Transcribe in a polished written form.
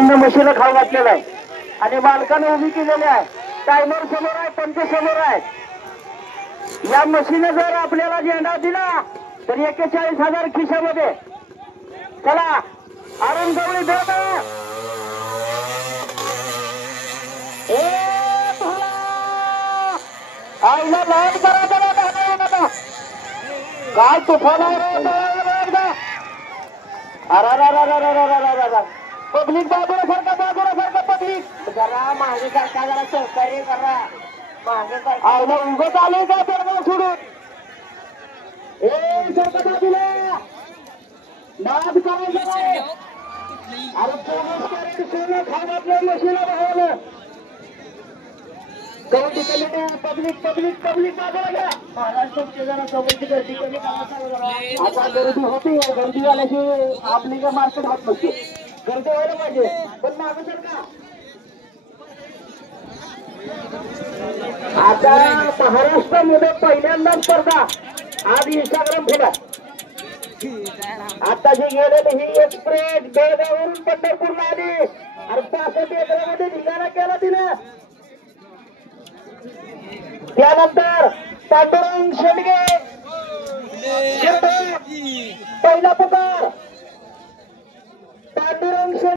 Machine खाऊ घातलेला आहे आणि मालकाने उभी केलेली आहे. टायमर समोर आहे, पंच समोर आहे. या मशीने जर आपल्याला झेंडा दिला तर 41,000 खिशामध्ये. चला अरुण गवळी भेट आईला लॉन करा त्याला काय तुफान पब्लिक बाजूला सारखा पब्लिक जरा मागे सारखा जरा सहकार्य करा. मागे आईला उगत आले का पेरगाव सोडून सारखं बाजूला नाद करायचं नाही. अरे पोलीस कॅरेट खाण्यातल्या मशीला भावलं काही ठिकाणी पब्लिक बाजूला घ्या. महाराष्ट्रात जरा सोबतची गर्दी कमी करा. आता गर्दी होती गर्दीवाल्याची आपली का मार्केट होत नसते. गर्दी व्हायला पाहिजे पण मागं सर का आता महाराष्ट्रामध्ये पहिल्यांदा स्पर्धा आज इंस्टाग्राम खुला. आता जी गेलेली ही एक्सप्रेस बेळगाववरून पंढरपूरला आली आणि 65 एकरामध्ये धिंगाणा केला तिने. त्यानंतर पांडुरंग शेंडगे पहिला पुकार पांडुरंग